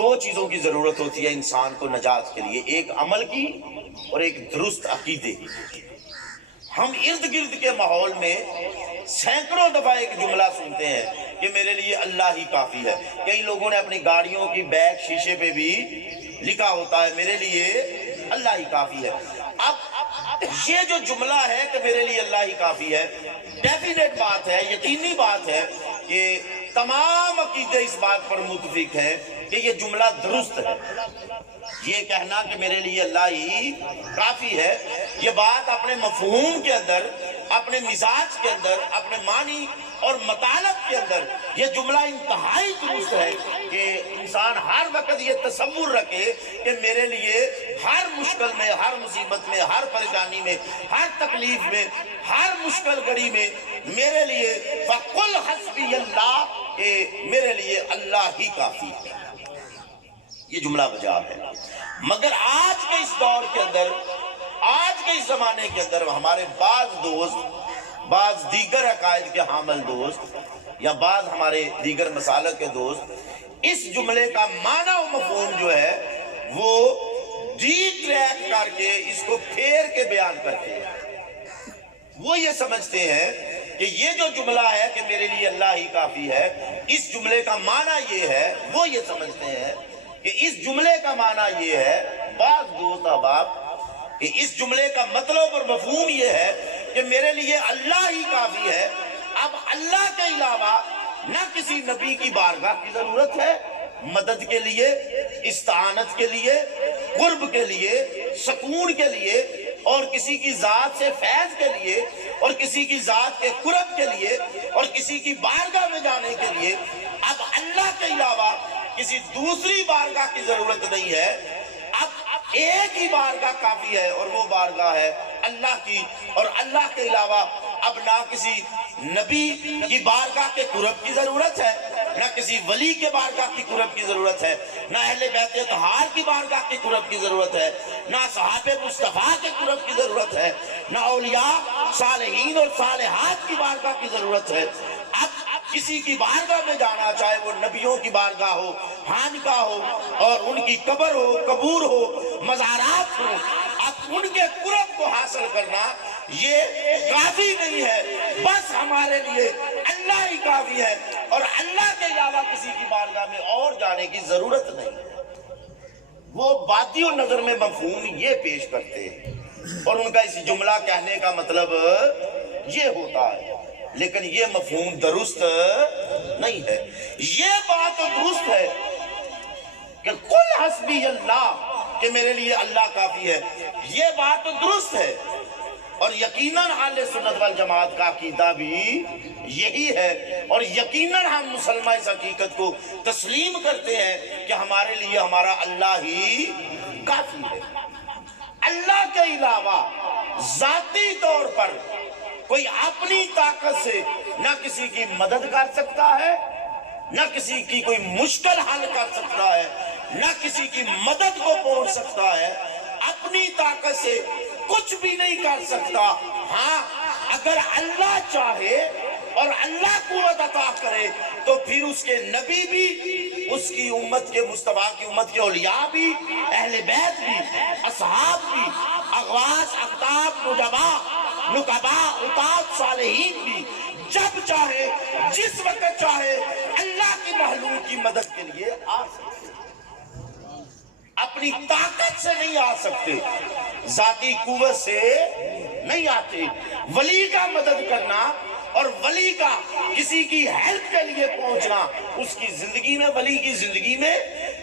دو چیزوں کی ضرورت ہوتی ہے انسان کو نجات کے لیے، ایک عمل کی اور ایک درست عقیدے کی۔ ہم ارد گرد کے ماحول میں سینکڑوں دفعہ ایک جملہ سنتے ہیں کہ میرے لیے اللہ ہی کافی ہے۔ کئی لوگوں نے اپنی گاڑیوں کی بیک شیشے پہ بھی لکھا ہوتا ہے میرے لیے اللہ ہی کافی ہے۔ اب یہ جو جملہ ہے کہ میرے لیے اللہ ہی کافی ہے، ڈیفینیٹ بات ہے، یقینی بات ہے کہ تمام عقیدے اس بات پر متفق ہیں کہ یہ جملہ درست ہے۔ یہ کہنا کہ میرے لیے اللہ ہی کافی ہے، یہ بات اپنے مفہوم کے اندر، اپنے مزاج کے اندر، اپنے معنی اور مطالب کے اندر یہ جملہ انتہائی درست ہے کہ انسان ہر وقت یہ تصور رکھے کہ میرے لیے ہر مشکل میں، ہر مصیبت میں، ہر پریشانی میں، ہر تکلیف میں، ہر مشکل گھڑی میں میرے لیے فَقُلْ حَسْبِيَ اللَّهُ، کہ میرے لیے اللہ ہی کافی ہے۔ یہ جملہ بجا ہے۔ مگر آج کے اس دور کے اندر، آج کے اس زمانے کے اندر ہمارے بعض دوست، بعض دیگر عقائد کے حامل دوست یا بعض ہمارے دیگر مسالک کے دوست اس جملے کا معنی و مفہوم جو ہے وہ ڈی ٹریک کر کے اس کو پھیر کے بیان کرتے ہیں۔ وہ یہ سمجھتے ہیں کہ یہ جو جملہ ہے کہ میرے لیے اللہ ہی کافی ہے، اس جملے کا معنی یہ ہے، وہ یہ سمجھتے ہیں کہ اس جملے کا معنی یہ ہے، بعض دوست احباب، کہ اس جملے کا مطلب اور مفہوم یہ ہے کہ میرے لیے اللہ ہی کافی ہے، اب اللہ کے علاوہ نہ کسی نبی کی بارگاہ کی ضرورت ہے مدد کے لیے، استعانت کے لیے، قرب کے لیے، سکون کے لیے، اور کسی کی ذات سے فیض کے لیے، اور کسی کی ذات کے قرب کے لیے، اور کسی کی بارگاہ میں جانے کے لیے اب اللہ کے علاوہ کسی دوسری بارگاہ کی ضرورت نہیں ہے۔ اب ایک ہی بارگاہ کافی ہے اور وہ بارگاہ ہے اللہ کی، اور اللہ کے علاوہ اب نہ کسی نبی کی بارگاہ کے قرب کی ضرورت ہے، نہ کسی ولی کے بارگاہ کی قرب کی ضرورت ہے، نہ اہل بیت اطہار کی بارگاہ کی قرب کی ضرورت ہے، نہ صحاب مصطفیٰ کے قرب کی ضرورت ہے، نہ اولیاء صالحین اور صالحات کی بارگاہ کی ضرورت ہے۔ اب کسی کی بارگاہ میں جانا، چاہے وہ نبیوں کی بارگاہ ہو، خانقاہ ہو، اور ان کی قبر ہو، قبور ہو، مزارات ہو، اب ان کے قرب کو حاصل کرنا یہ کافی نہیں ہے۔ بس ہمارے لیے اللہ ہی کافی ہے اور اللہ کے علاوہ کسی کی بارگاہ میں اور جانے کی ضرورت نہیں۔ وہ باطی و نظر میں مفہوم یہ پیش کرتے ہیں اور ان کا اس جملہ کہنے کا مطلب یہ ہوتا ہے، لیکن یہ مفہوم درست نہیں ہے۔ یہ بات درست ہے کہ قُلْ حَسْبِيَ اللَّهُ، کہ میرے لیے اللہ کافی ہے، یہ بات درست ہے، اور یقیناً اہل سنت والجماعت کا عقیدہ بھی یہی ہے، اور یقیناً ہم مسلمان اس حقیقت کو تسلیم کرتے ہیں کہ ہمارے لیے ہمارا اللہ ہی کافی ہے۔ اللہ کے علاوہ ذاتی طور پر کوئی اپنی طاقت سے نہ کسی کی مدد کر سکتا ہے، نہ کسی کی کوئی مشکل حل کر سکتا ہے، نہ کسی کی مدد کو پہنچ سکتا ہے، اپنی طاقت سے کچھ بھی نہیں کر سکتا۔ ہاں، اگر اللہ چاہے اور اللہ قوت عطا کرے تو پھر اس کے نبی بھی، اس کی امت کے مصطفیٰ کی امت کے اولیاء بھی، اہل بیت بھی، اصحاب بھی، اغواث، اقطاب، نجبا، نقبا، اطاعت، صالحین بھی جب چاہے، جس وقت چاہے اللہ کی مخلوق کی مدد کے لیے آ سکتے۔ اپنی طاقت سے نہیں آ سکتے، ذاتی قوت سے نہیں آتے۔ ولی کا مدد کرنا اور ولی کا کسی کی ہیلپ کے لیے پہنچنا، اس کی زندگی میں، ولی کی زندگی میں،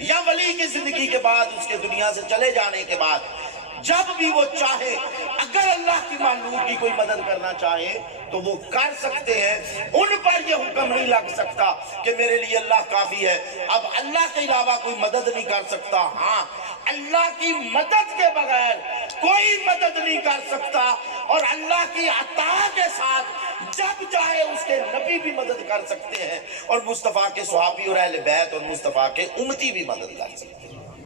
یا ولی کی زندگی کے بعد، اس کے دنیا سے چلے جانے کے بعد، جب بھی وہ چاہے، اگر اللہ کی مخلوق کی کوئی مدد کرنا چاہے تو وہ کر سکتے ہیں۔ ان پر یہ حکم نہیں لگ سکتا کہ میرے لیے اللہ کافی ہے، اب اللہ کے علاوہ کوئی مدد نہیں کر سکتا۔ ہاں، اللہ کی مدد کے بغیر کوئی مدد نہیں کر سکتا، اور اللہ کی عطا کے ساتھ جب چاہے اس کے نبی بھی مدد کر سکتے ہیں، اور مصطفیٰ کے صحابی اور اہل بیت اور مصطفیٰ کے امتی بھی مدد کر سکتے ہیں۔